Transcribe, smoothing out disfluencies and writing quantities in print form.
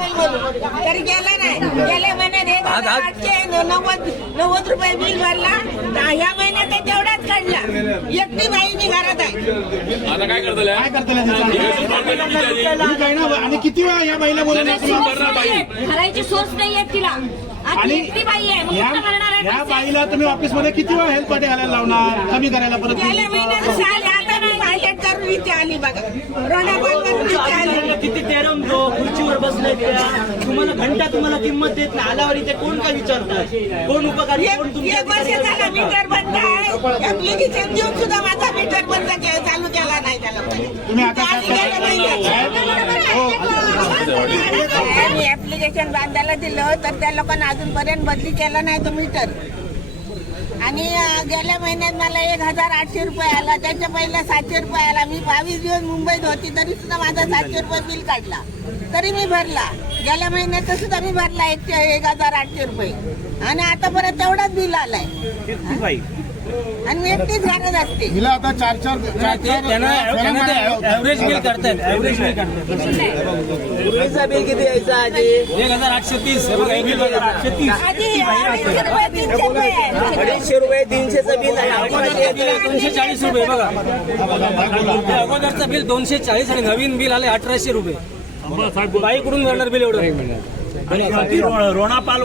तरी गेला नाही. गेल्या महिन्यात 1,890 रुपये बिल भरला. ह्या महिन्यात तेवढाच काढला. एकटी बाई मी घरात आहे. आता काय करता आणि किती वेळा या बाईला बोलवलं भरायची सोच नाहीये तिला. आणि या बाईला तुम्ही ऑफिस मध्ये किती वेळा हेल्प मध्ये घालायला लावणार, कमी करायला परत? गेल्या महिन्यात आता मी पायलट करून इथे आली बघा. किती तेरम जो खुर्चीवर बसले तुम्हाला घंटा तुम्हाला किंमत देत नाही. आल्यावर इथे कोण काय विचारतात, कोण उपकारी, कोण एक वर्ष झाला मीटर बंद आहे. ऍप्लिकेशन देऊन सुद्धा माझा मीटर बंद चालू केला नाही त्याला. तुम्ही आता मी ऍप्लिकेशन बांधायला दिलं तर त्या लोकांना अजूनपर्यंत बदली केला नाही तो मीटर. आणि गेल्या महिन्यात मला 1,800 रुपये आला. त्याच्या पहिला 700 रुपये आला. मी 22 दिवस मुंबईत होती तरी सुद्धा माझा 700 रुपये बिल काढला. तरी मी भरला. गेल्या महिन्यात सुद्धा मी भरला 1,800 रुपये. आणि आता परत तेवढाच बिल आलाय. आणि मी एकटीच घरात असते. हिला आता 4-4 ऍव्हरेज बिल करतात. ऍव्हरेज बिल करतात. बिल किती यायचं आधी? 1,830. 250 रुपये 300चं बिल आहे. 240 रुपये बघा. अगोदरचं बिल 240 आणि नवीन बिल आले 1,800 रुपये. बाईकडून भरणार बिल एवढं. रोणापाल